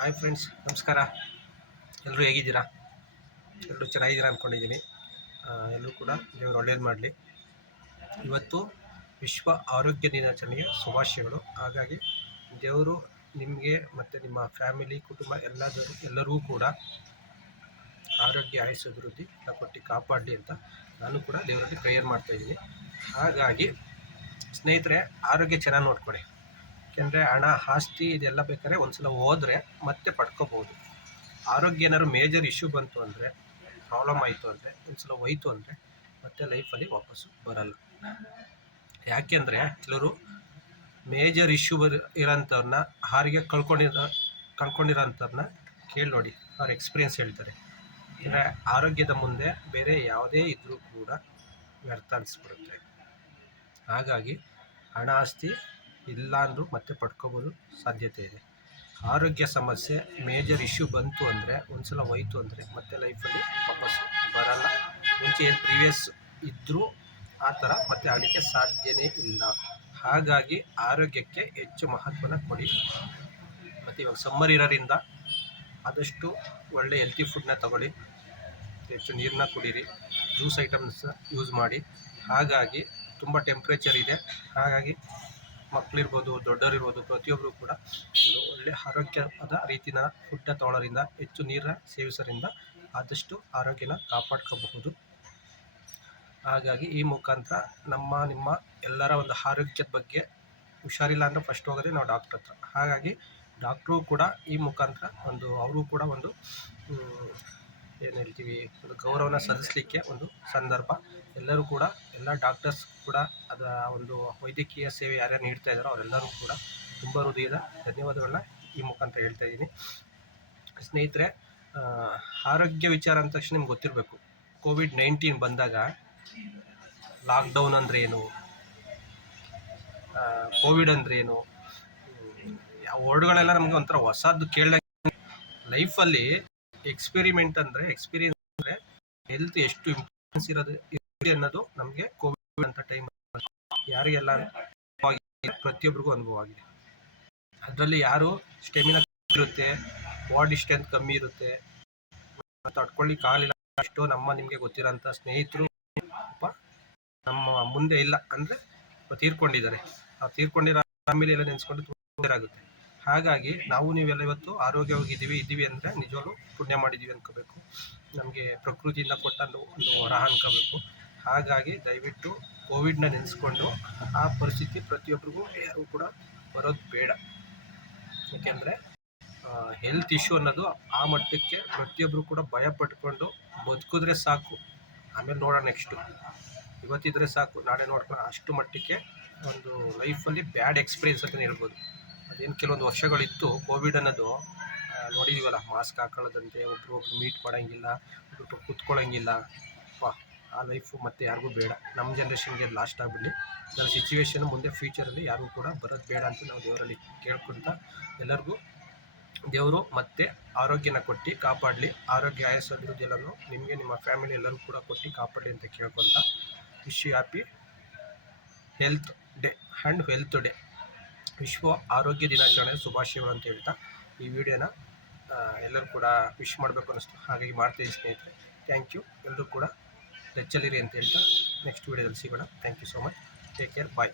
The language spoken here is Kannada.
ಹಾಯ್ ಫ್ರೆಂಡ್ಸ್, ನಮಸ್ಕಾರ. ಎಲ್ಲರೂ ಹೇಗಿದ್ದೀರಾ? ಎಲ್ಲರೂ ಚೆನ್ನಾಗಿದ್ದೀರಾ ಅಂದ್ಕೊಂಡಿದ್ದೀನಿ. ಎಲ್ಲರೂ ಕೂಡ ದೇವರು ಒಳ್ಳೇದು ಮಾಡಲಿ. ಇವತ್ತು ವಿಶ್ವ ಆರೋಗ್ಯ ದಿನಾಚರಣೆಯ ಶುಭಾಶಯಗಳು. ಹಾಗಾಗಿ ದೇವರು ನಿಮಗೆ ಮತ್ತು ನಿಮ್ಮ ಫ್ಯಾಮಿಲಿ, ಕುಟುಂಬ ಎಲ್ಲರೂ ಕೂಡ ಆರೋಗ್ಯ, ಆಯುಷ್ಯ, ಅಭಿವೃದ್ಧಿ ಕೊಟ್ಟು ಕಾಪಾಡಲಿ ಅಂತ ನಾನು ಕೂಡ ದೇವರಲ್ಲಿ ಪ್ರೇಯರ್ ಮಾಡ್ತಾಯಿದ್ದೀನಿ. ಹಾಗಾಗಿ ಸ್ನೇಹಿತರೆ, ಆರೋಗ್ಯ ಚೆನ್ನಾಗಿ ನೋಡ್ಕೊಳ್ಳಿ. ಯಾಕೆಂದರೆ ಹಣ, ಆಸ್ತಿ ಇದೆಲ್ಲ ಬೇಕಾದ್ರೆ ಒಂದ್ಸಲ ಹೋದರೆ ಮತ್ತೆ ಪಡ್ಕೋಬೋದು. ಆರೋಗ್ಯ ಏನಾದ್ರು ಮೇಜರ್ ಇಶ್ಯೂ ಬಂತು ಅಂದರೆ, ಪ್ರಾಬ್ಲಮ್ ಆಯಿತು ಅಂದರೆ, ಒಂದ್ಸಲ ಹೋಯ್ತು ಅಂದರೆ ಮತ್ತೆ ಲೈಫಲ್ಲಿ ವಾಪಸ್ಸು ಬರಲ್ಲ. ಯಾಕೆಂದರೆ ಕೆಲವರು ಮೇಜರ್ ಇಶ್ಯೂ ಇರೋಂಥವ್ರನ್ನ, ಆರೋಗ್ಯ ಕಳ್ಕೊಂಡಿರೋಂಥವ್ರನ್ನ ಕೇಳಿ ನೋಡಿ, ಅವ್ರ ಎಕ್ಸ್ಪೀರಿಯನ್ಸ್ ಹೇಳ್ತಾರೆ. ಅಂದರೆ ಆರೋಗ್ಯದ ಮುಂದೆ ಬೇರೆ ಯಾವುದೇ ಇದ್ದರೂ ಕೂಡ ವ್ಯರ್ಥ ಅನಿಸ್ಬಿಡುತ್ತೆ. ಹಾಗಾಗಿ ಹಣ, ಆಸ್ತಿ ಇಲ್ಲ ಅಂದರೂ ಮತ್ತೆ ಪಡ್ಕೋಬೋದು ಸಾಧ್ಯತೆ ಇದೆ. ಆರೋಗ್ಯ ಸಮಸ್ಯೆ ಮೇಜರ್ ಇಶ್ಯೂ ಬಂತು ಅಂದರೆ, ಒಂದ್ಸಲ ಹೋಯ್ತು ಅಂದರೆ ಮತ್ತೆ ಲೈಫಲ್ಲಿ ವಾಪಸ್ಸು ಬರಲ್ಲ. ಮುಂಚೆ ಏನು ಪ್ರೀವಿಯಸ್ ಇದ್ದರೂ ಆ ಥರ ಮತ್ತೆ ಆಗಲಿಕ್ಕೆ ಸಾಧ್ಯನೇ ಇಲ್ಲ. ಹಾಗಾಗಿ ಆರೋಗ್ಯಕ್ಕೆ ಹೆಚ್ಚು ಮಹತ್ವನ ಕೊಡಿ. ಮತ್ತು ಇವಾಗ ಸಮ್ಮರ್ ಇರೋದ್ರಿಂದ ಆದಷ್ಟು ಒಳ್ಳೆ ಹೆಲ್ತಿ ಫುಡ್ನ ತಗೊಳ್ಳಿ, ಹೆಚ್ಚು ನೀರನ್ನ ಕುಡೀರಿ, ಜ್ಯೂಸ್ ಐಟಮ್ಸ್ ಯೂಸ್ ಮಾಡಿ. ಹಾಗಾಗಿ ತುಂಬ ಟೆಂಪ್ರೇಚರ್ ಇದೆ. ಹಾಗಾಗಿ ಮಕ್ಕಳಿರ್ಬೋದು, ದೊಡ್ಡವರಿರ್ಬೋದು, ಪ್ರತಿಯೊಬ್ಬರು ಕೂಡ ಒಂದು ಒಳ್ಳೆ ಆರೋಗ್ಯದ ರೀತಿನ ಫುಡ್ನ ತೊಗೊಳ್ಳೋದ್ರಿಂದ, ಹೆಚ್ಚು ನೀರನ್ನ ಸೇವಿಸೋದ್ರಿಂದ ಆದಷ್ಟು ಆರೋಗ್ಯನ ಕಾಪಾಡ್ಕೋಬಹುದು. ಹಾಗಾಗಿ ಈ ಮುಖಾಂತರ ನಿಮ್ಮ ಎಲ್ಲರ ಒಂದು ಆರೋಗ್ಯದ ಬಗ್ಗೆ ಹುಷಾರಿಲ್ಲ ಅಂದರೆ ಫಸ್ಟ್ ಹೋಗೋದೇ ನಾವು ಡಾಕ್ಟ್ರ್ ಹತ್ರ. ಹಾಗಾಗಿ ಡಾಕ್ಟ್ರು ಕೂಡ ಈ ಮುಖಾಂತರ ಅವರು ಕೂಡ ಏನು ಹೇಳ್ತೀವಿ, ಒಂದು ಗೌರವನ ಸಲ್ಲಿಸಲಿಕ್ಕೆ ಒಂದು ಸಂದರ್ಭ. ಎಲ್ಲರೂ ಕೂಡ, ಎಲ್ಲ ಡಾಕ್ಟರ್ಸ್ ಕೂಡ ಅದರ ಒಂದು ವೈದ್ಯಕೀಯ ಸೇವೆ ಯಾರ್ಯಾರು ನೀಡ್ತಾ ಇದ್ದಾರೋ ಅವರೆಲ್ಲರೂ ಕೂಡ ತುಂಬ ಹೃದಯದ ಧನ್ಯವಾದಗಳನ್ನ ಈ ಮುಖಾಂತರ ಹೇಳ್ತಾ ಇದ್ದೀನಿ. ಸ್ನೇಹಿತರೆ, ಆರೋಗ್ಯ ವಿಚಾರ ಅಂದ ತಕ್ಷಣ ನಿಮ್ಗೆ ಗೊತ್ತಿರಬೇಕು, ಕೋವಿಡ್-19 ಬಂದಾಗ ಲಾಕ್ಡೌನ್ ಅಂದ್ರೇನು, ಕೋವಿಡ್ ಅಂದ್ರೇನು, ಯಾವ ವರ್ಡ್ಗಳೆಲ್ಲ ನಮಗೆ ಒಂಥರ ಹೊಸದು ಕೇಳಿದಾಗ, ಲೈಫಲ್ಲಿ ಎಕ್ಸ್ಪೀರಿಯನ್ಸ್ ಅಂದರೆ ಹೆಲ್ತ್ ಎಷ್ಟು ಇಂಪಾರ್ಟೆನ್ಸ್ ಇರೋದು ಅನ್ನೋದು ನಮಗೆ ಕೋವಿಡ್ ಅಂತ ಟೈಮ್ ಯಾರಿಗೆಲ್ಲ ಪ್ರತಿಯೊಬ್ಬರಿಗೂ ಅನುಭವ ಆಗಿದೆ. ಅದರಲ್ಲಿ ಯಾರು ಸ್ಟೆಮಿನಾ ಇರುತ್ತೆ, ಬಾಡಿ ಸ್ಟ್ರೆಂತ್ ಕಮ್ಮಿ ಇರುತ್ತೆ, ತಡ್ಕೊಳ್ಳಿಕ್ಕೆ ಆಗಲಿಲ್ಲ, ಅಷ್ಟು ನಿಮಗೆ ಗೊತ್ತಿರೋಂಥ ಸ್ನೇಹಿತರು ನಮ್ಮ ಮುಂದೆ ಇಲ್ಲ ಅಂದರೆ ತೀರ್ಕೊಂಡಿದ್ದಾರೆ. ಆ ತೀರ್ಕೊಂಡಿರೋ ಫ್ಯಾಮಿಲಿ ಎಲ್ಲ ನೆನೆಸ್ಕೊಂಡು ತುಂಬ ಆಗುತ್ತೆ. ಹಾಗಾಗಿ ನೀವೆಲ್ಲ ಇವತ್ತು ಆರೋಗ್ಯವಾಗಿದ್ದೀವಿ ಅಂದರೆ ನಿಜವಾಗ್ಲೂ ಪುಣ್ಯ ಮಾಡಿದ್ದೀವಿ ಅನ್ಕೋಬೇಕು. ನಮಗೆ ಪ್ರಕೃತಿಯಿಂದ ಕೊಟ್ಟ ಒಂದು ವರ ಅನ್ಕೋಬೇಕು. ಹಾಗಾಗಿ ದಯವಿಟ್ಟು ಕೋವಿಡ್ನ ನೆನೆಸ್ಕೊಂಡು ಆ ಪರಿಸ್ಥಿತಿ ಪ್ರತಿಯೊಬ್ಬರಿಗೂ ಯಾರು ಕೂಡ ಬರೋದು ಬೇಡ. ಯಾಕೆಂದರೆ ಹೆಲ್ತ್ ಇಶ್ಯೂ ಅನ್ನೋದು ಆ ಮಟ್ಟಕ್ಕೆ ಪ್ರತಿಯೊಬ್ಬರು ಕೂಡ ಭಯ ಪಟ್ಕೊಂಡು ಬದುಕಿದ್ರೆ ಸಾಕು, ಆಮೇಲೆ ನೋಡೋಣ ನೆಕ್ಸ್ಟು, ಇವತ್ತಿದ್ರೆ ಸಾಕು ನಾಳೆ ನೋಡ್ಕೊಂಡು, ಅಷ್ಟು ಮಟ್ಟಕ್ಕೆ ಒಂದು ಲೈಫಲ್ಲಿ ಬ್ಯಾಡ್ ಎಕ್ಸ್ಪೀರಿಯನ್ಸ್ ಅಂತಲೇ ಹೇಳ್ಬೋದು. ಅದೇನು ಕೆಲವೊಂದು ವರ್ಷಗಳಿತ್ತು ಕೋವಿಡ್ ಅನ್ನೋದು, ನೋಡಿದ್ದೀವಲ್ಲ, ಮಾಸ್ಕ್ ಹಾಕೊಳ್ಳೋದಂತೆ, ಒಬ್ರು ಮೀಟ್ ಮಾಡೋಂಗಿಲ್ಲ, ಒಬ್ಬರು ಕೂತ್ಕೊಳ್ಳೋಂಗಿಲ್ಲ. ಆ ಲೈಫು ಮತ್ತೆ ಯಾರಿಗೂ ಬೇಡ. ನಮ್ಮ ಜನ್ರೇಷನ್ಗೆ ಲಾಸ್ಟ್ ಆಗಿಬಿಡಲಿ. ಅದರ ಸಿಚುವೇಶನ್ ಮುಂದೆ ಫ್ಯೂಚರಲ್ಲಿ ಯಾರಿಗೂ ಕೂಡ ಬರೋದು ಬೇಡ ಅಂತ ನಾವು ದೇವರಲ್ಲಿ ಕೇಳ್ಕೊಳ್ತಾ, ಎಲ್ಲರಿಗೂ ದೇವರು ಮತ್ತೆ ಆರೋಗ್ಯನ ಕೊಟ್ಟು ಕಾಪಾಡಲಿ. ಆರೋಗ್ಯ, ಆಯಸ್ಸು, ಅಭಿವೃದ್ಧಿ ಎಲ್ಲನೂ ನಿಮಗೆ, ನಿಮ್ಮ ಫ್ಯಾಮಿಲಿ ಎಲ್ಲರೂ ಕೂಡ ಕೊಟ್ಟು ಕಾಪಾಡಲಿ ಅಂತ ಕೇಳ್ಕೊತ, wish you happy health day and wealth day. ವಿಶ್ವ ಆರೋಗ್ಯ ದಿನಾಚರಣೆ ಶುಭಾಶಯಗಳು ಅಂತ ಹೇಳ್ತಾ ಈ ವಿಡಿಯೋನ ಎಲ್ಲರೂ ಕೂಡ ವಿಶ್ ಮಾಡಬೇಕು ಅನ್ನಿಸ್ತು, ಹಾಗಾಗಿ ಮಾಡ್ತಾಯಿದ್ದೀನಿ ಸ್ನೇಹಿತರೆ. Thank you. ಎಲ್ಲರೂ ಕೂಡ ಟಚ್ಚಲ್ಲಿರಿ ಅಂತ ಹೇಳ್ತಾ ನೆಕ್ಸ್ಟ್ ವಿಡಿಯೋದಲ್ಲಿ ಸಿಗೋಣ. Thank you so much. Take care. Bye.